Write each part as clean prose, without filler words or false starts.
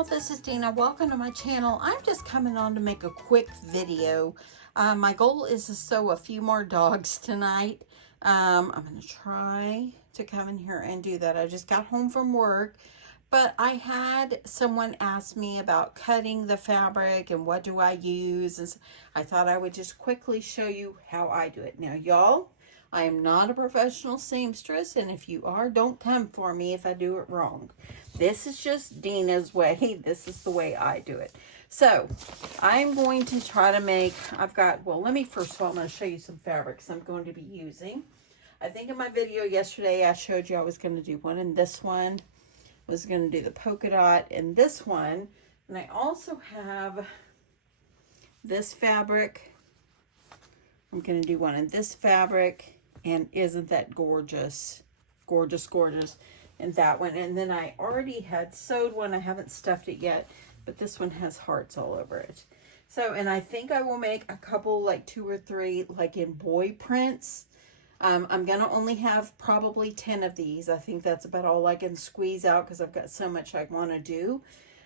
y'all, this is Deanna. Welcome to my channel. I'm just coming on to make a quick video. My goal is to sew a few more dogs tonight. I'm going to try to come in here and do that. I just got home from work, but I had someone ask me about cutting the fabric and what do I use. And I thought I would just quickly show you how I do it. Now, y'all, I am not a professional seamstress, and if you are, don't come for me if I do it wrong. This is just Deanna's way. This is the way I do it. So I'm going to try to make, let me first of all, I'm going to show you some fabrics I'm going to be using. I think in my video yesterday, I showed you I was going to do one, and this one was going to do the polka dot, and this one. And I also have this fabric. I'm going to do one in this fabric. And isn't that gorgeous? Gorgeous, gorgeous. And that one. And then I already had sewed one. I haven't stuffed it yet. But this one has hearts all over it. So, and I think I will make a couple, like 2 or 3, like in boy prints. I'm going to only have probably 10 of these. I think that's about all I can squeeze out because I've got so much I want to do.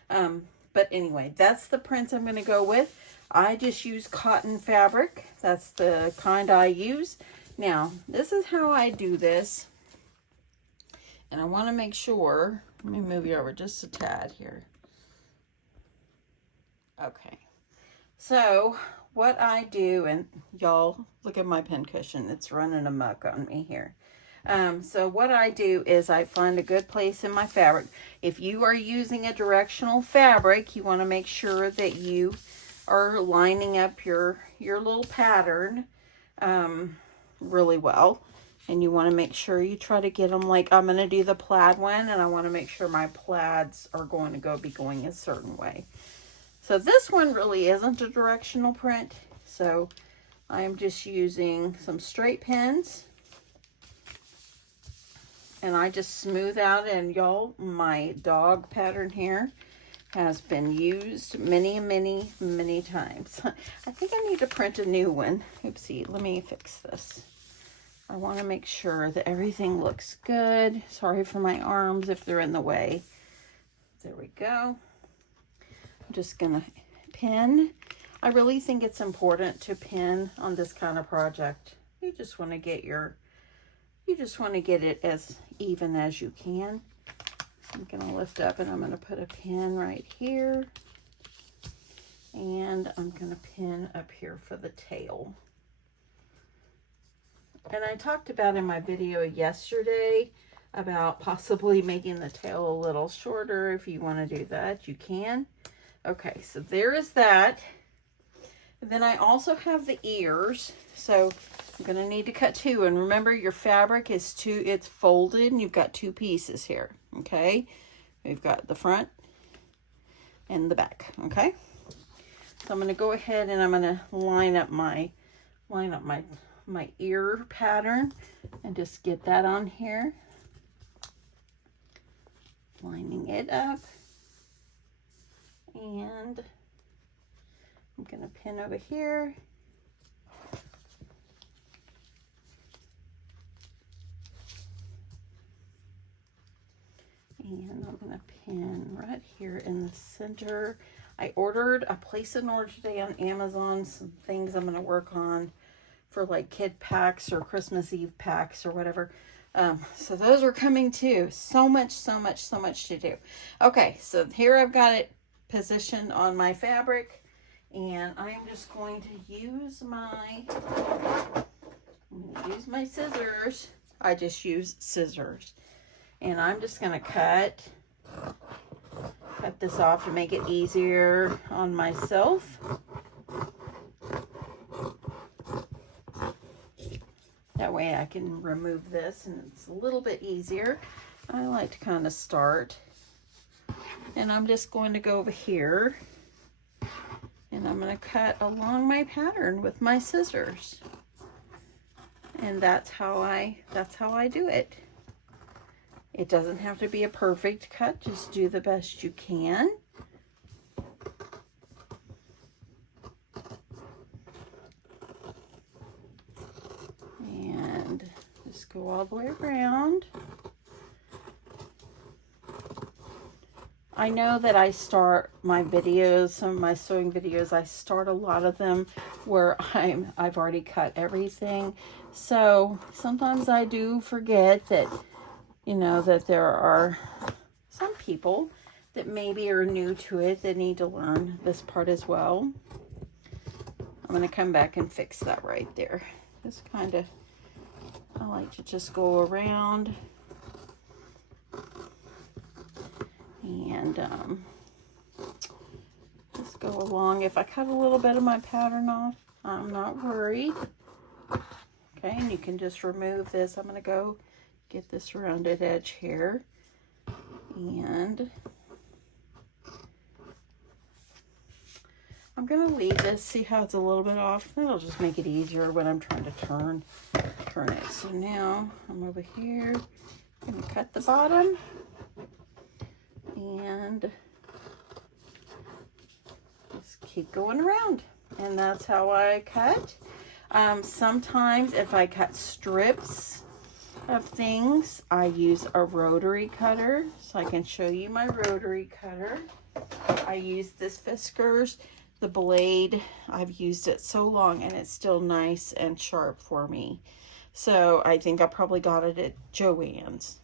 But anyway, that's the prints I'm going to go with. I just use cotton fabric. That's the kind I use. Now, this is how I do this, and I want to make sure, let me move you over just a tad here. Okay, so what I do, and y'all, look at my pincushion, it's running amok on me here. So what I do is I find a good place in my fabric. If you are using a directional fabric, you want to make sure that you are lining up your little pattern, really well, and you want to make sure you try to get them, like I'm going to do the plaid one, and I want to make sure my plaids are going to be going a certain way. So this one really isn't a directional print, so I'm just using some straight pins, and I just smooth out. And y'all, my dog pattern here has been used many, many, many times. I think I need to print a new one. Oopsie, let me fix this. I want to make sure that everything looks good. Sorry for my arms if they're in the way. There we go. I'm just going to pin. I really think it's important to pin on this kind of project. You just want to get it as even as you can. I'm going to lift up and I'm going to put a pin right here. And I'm going to pin up here for the tail. And I talked about in my video yesterday about possibly making the tail a little shorter. If you want to do that, you can. Okay, so there is that. And then I also have the ears. So I'm going to need to cut 2. And remember, your fabric is it's folded, and you've got 2 pieces here. Okay, we've got the front and the back. Okay, so I'm going to go ahead and I'm going to line up my ear pattern and just get that on here, lining it up, and I'm going to pin over here. And I'm going to pin right here in the center. I placed an order today on Amazon, some things I'm going to work on for like kid packs or Christmas Eve packs or whatever. So those are coming too. So much to do. Okay, so here I've got it positioned on my fabric, and I'm just going to use my scissors. I just use scissors. And I'm just going to cut this off to make it easier on myself. That way I can remove this and it's a little bit easier. I like to kind of start. And I'm just going to go over here and I'm going to cut along my pattern with my scissors. And that's how I do it. It doesn't have to be a perfect cut, just do the best you can. And just go all the way around. I know that I start my videos, some of my sewing videos, I start a lot of them where I've already cut everything. So sometimes I do forget that, you know, that there are some people that maybe are new to it that need to learn this part as well. I'm going to come back and fix that right there. Just kind of, I like to just go around and just go along. If I cut a little bit of my pattern off, I'm not worried. Okay, and you can just remove this. I'm going to go get this rounded edge here, and I'm going to leave this. See how it's a little bit off? That'll just make it easier when I'm trying to turn it. So now I'm over here. I'm going to cut the bottom and just keep going around. And that's how I cut. Sometimes if I cut strips of things, I use a rotary cutter. So I can show you my rotary cutter. I use this Fiskars. The blade, I've used it so long and it's still nice and sharp for me. So I think I probably got it at Joann's.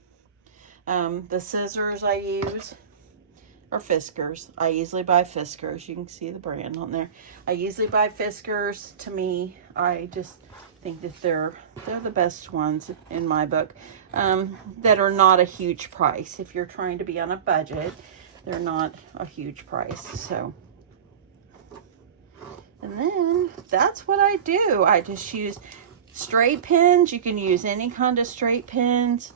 The scissors I use are Fiskars. I usually buy Fiskars. You can see the brand on there. I usually buy Fiskars. To me, I just think that they're the best ones in my book, that are not a huge price. If you're trying to be on a budget, they're not a huge price. So, and then that's what I do. I just use straight pins. You can use any kind of straight pins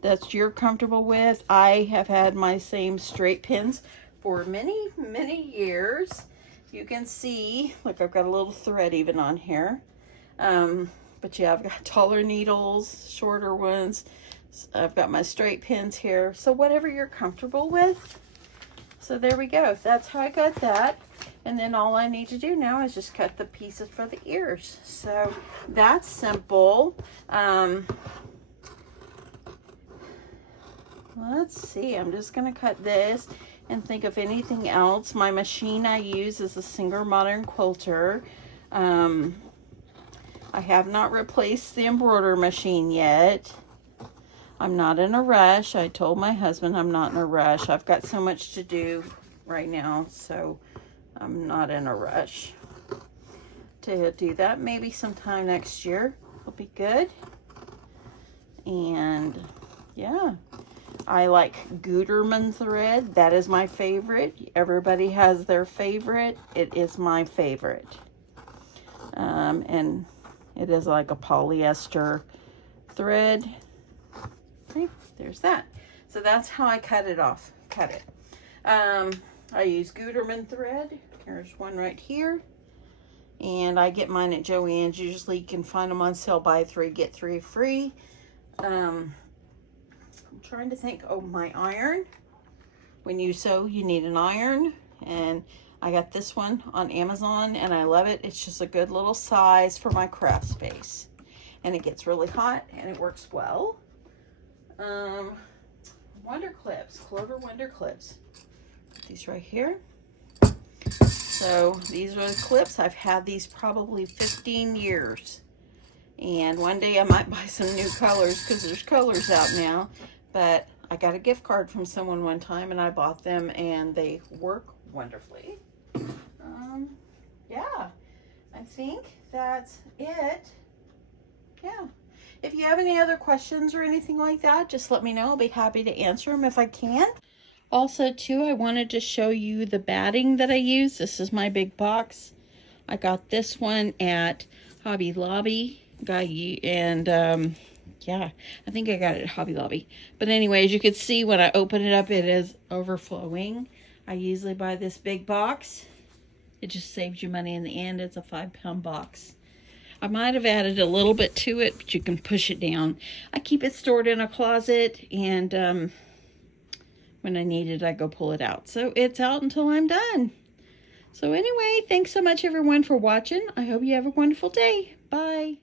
that you're comfortable with. I have had my same straight pins for many, many years. You can see, look, I've got a little thread even on here. But yeah, I've got taller needles, shorter ones. I've got my straight pins here. So whatever you're comfortable with. So there we go. That's how I got that. And then all I need to do now is just cut the pieces for the ears. So that's simple. Let's see, I'm just going to cut this and think of anything else. My machine I use is a Singer Modern Quilter. I have not replaced the embroidery machine yet. I'm not in a rush. I told my husband I'm not in a rush. I've got so much to do right now, so I'm not in a rush to do that. Maybe sometime next year will be good. And yeah, I like Gutermann thread. That is my favorite. Everybody has their favorite. It is my favorite. And it is like a polyester thread. Okay, there's that. So that's how I cut it off. Cut it. I use Gutermann thread. There's one right here. And I get mine at Joann's. Usually you can find them on sale, buy 3, get 3 free. I'm trying to think. Oh, my iron. When you sew, you need an iron. And I got this one on Amazon and I love it. It's just a good little size for my craft space. And it gets really hot and it works well. Wonder clips, Clover Wonder clips. Put these right here. So these are the clips. I've had these probably 15 years. And one day I might buy some new colors because there's colors out now. But I got a gift card from someone one time and I bought them and they work wonderfully. Yeah, I think that's it. Yeah. If you have any other questions or anything like that, just let me know. I'll be happy to answer them if I can. Also, too, I wanted to show you the batting that I use. This is my big box. I got this one at Hobby Lobby. Yeah, I think I got it at Hobby Lobby. But anyway, as you can see, when I open it up, it is overflowing. I usually buy this big box. It just saves you money in the end. It's a 5-pound box. I might have added a little bit to it, but you can push it down. I keep it stored in a closet, and when I need it, I go pull it out. So it's out until I'm done. So anyway, thanks so much, everyone, for watching. I hope you have a wonderful day. Bye.